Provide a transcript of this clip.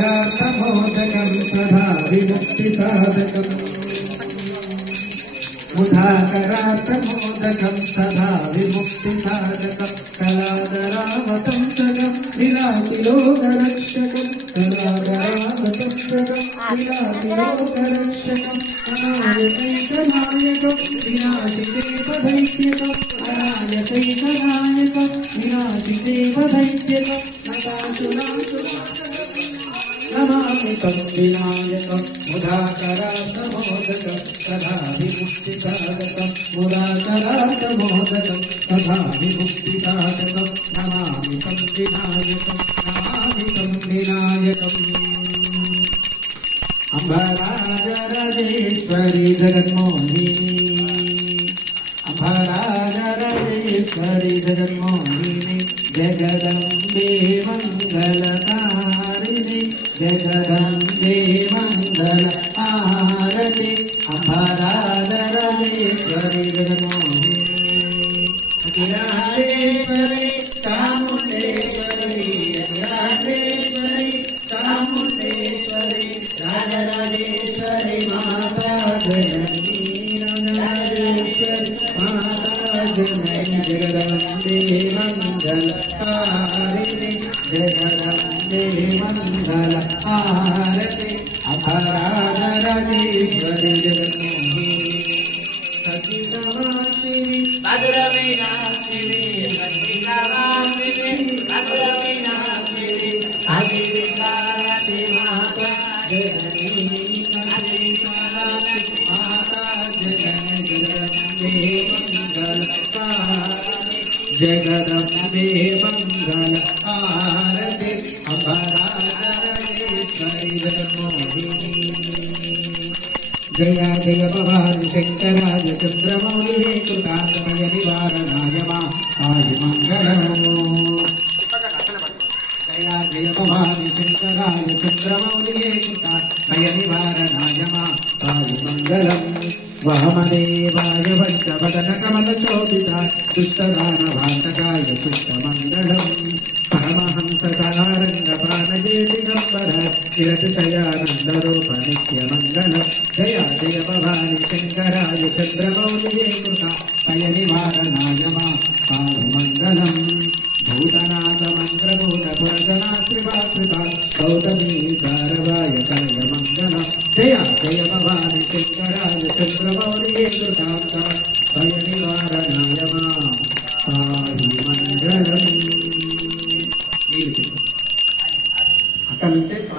मुधाकरार्थमोदकं सदा विमुक्तिसाधकम् मुधाकरार्थमोदकं सदा विमुक्तिसाधकं कलादरावतंसकं विलासिलोकरक्षकं कलादरावतंसकं विलासिलोकरक्षकं अनायकैकनायकं विनाशिदेवदैत्यकं अनायकैकनायकं विनाशिदेवदैत्यकं नमामि तं विनायकं मुधाकरार्थमोदकं सदा विमुक्तिसाधकं मुधाकरार्थमोदकं सदा विमुक्तिसाधकं नमामि तं विनायकं नमामि तं विनायकम् अम्बराजराजेश्वरी जगन्मोहिनी अम्बराजराजेश्वरी जगन्मोहिनी जगदम्बे मंगलकारिणी जगदम्बे मंगल आरती अम्बराजराजेश्वरी जगन्मोहिनी अखिलांडेश्वरी चामुंडेश्वरी अखिलांडेश्वरी चामुंडेश्वरी राजराजेश्वरी माता जननी राजराजेश्वरी माता जननी जगदम्बे मंगलकारिणी जगदम्बे मंगल आरती अम्बराजराजेश्वरी जगन्मोहिनी सचितवासिनी मधुरमीनाक्षिणी सचितवासिनी मधुरमीनाक्षिणी अजिताति माता जननी अजिताति माता जननी जगदम्बे मंगल आरती अम्बराजराजेश्वरी जगन्मोहिनी जय जय भवानी शंकराय चंद्रमौली कृतांतमय निवारणाय महाय मंगलम् जय जय भवानी शंकराय चंद्रमौली कृतांतमय निवारणाय महाय मंगलम् वामदेवाय वंशवदनकमलशोभिताय दुष्टदानभान्तकाय कृष्णमण्डलम् परमहंससारङ्गपानजे दिगम्बर चिरतिशयानन्दरूप नित्यमङ्गलम् जय जय भवानी शङ्कराय चन्द्रमौलिये कृतांतमय निवारणाय महामङ्गलम् भूतनाथमन्त्रभूतपुरजनाश्रिवाश्रिता गौतमी सारवाय कलयमङ्गलम् जय जय भवानी शङ्कराय चन्द्रमौलिये कृतांतमय निवारणाय महामङ्गलम्